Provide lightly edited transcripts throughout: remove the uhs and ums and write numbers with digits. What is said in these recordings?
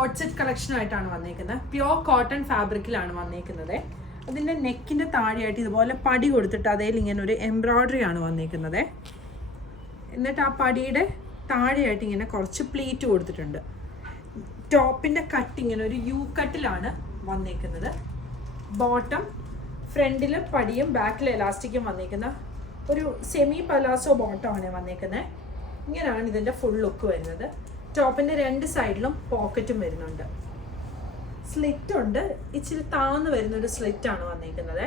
Coat set കളക്ഷനായിട്ടാണ് വന്നേക്കുന്നത്. Pure cotton ഫാബ്രിക്കിലാണ് വന്നേക്കുന്നത്. അതിൻ്റെ നെക്കിൻ്റെ താഴെയായിട്ട് ഇതുപോലെ പടി കൊടുത്തിട്ട് അതിൽ ഇങ്ങനെ ഒരു എംബ്രോയ്ഡറി ആണ് വന്നേക്കുന്നത്. എന്നിട്ട് ആ പടിയുടെ താഴെയായിട്ട് ഇങ്ങനെ കുറച്ച് പ്ലീറ്റ് കൊടുത്തിട്ടുണ്ട്. ടോപ്പിൻ്റെ കട്ട് ഇങ്ങനെ ഒരു യു കട്ടിലാണ് വന്നേക്കുന്നത്. ബോട്ടം ഫ്രണ്ടിൽ പടിയും ബാക്കിൽ എലാസ്റ്റിക്കും വന്നേക്കുന്ന ഒരു സെമി പലാസോ ബോട്ടമാണ് വന്നേക്കുന്നത്. ഇങ്ങനെയാണ് ഇതിൻ്റെ ഫുൾ ലുക്ക് വരുന്നത്. ടോപ്പിൻ്റെ രണ്ട് സൈഡിലും പോക്കറ്റും വരുന്നുണ്ട്. സ്ലിറ്റ് ഉണ്ട്, ഇച്ചിരി താന്ന് വരുന്നൊരു സ്ലിറ്റാണ് വന്നേക്കുന്നത്.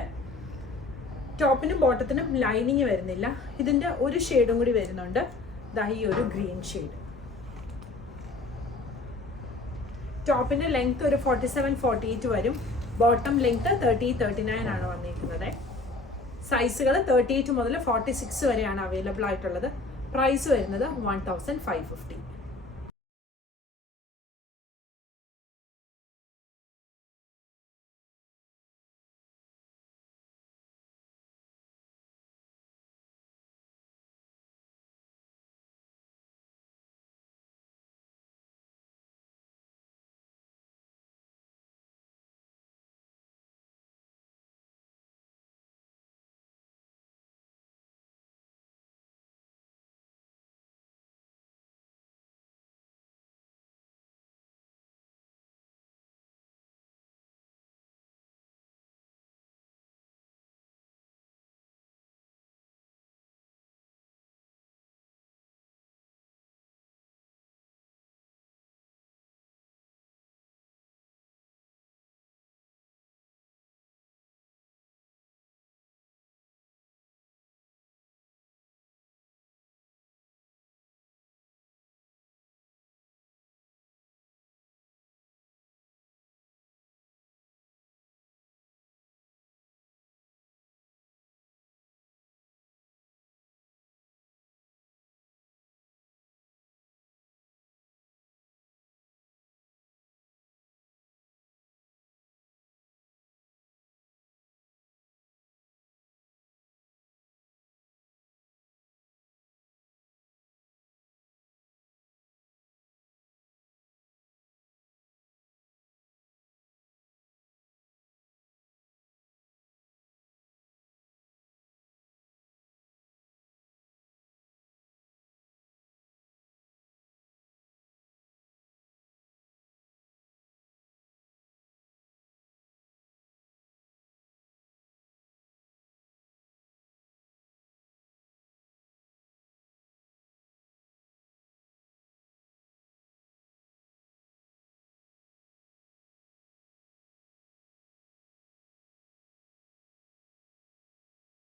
ടോപ്പിനും ബോട്ടത്തിനും ലൈനിങ് വരുന്നില്ല. ഇതിൻ്റെ ഒരു ഷെയ്ഡും കൂടി വരുന്നുണ്ട്, ദാ ഈ ഒരു ഗ്രീൻ ഷെയ്ഡ്. ടോപ്പിൻ്റെ ലെങ്ത് ഒരു 47-48 വരും. ബോട്ടം ലെങ്ത് 30-39 ആണ് വന്നിരിക്കുന്നത്. സൈസുകൾ 38 മുതൽ 46 വരെയാണ് അവൈലബിൾ ആയിട്ടുള്ളത്. പ്രൈസ് വരുന്നത് 1550.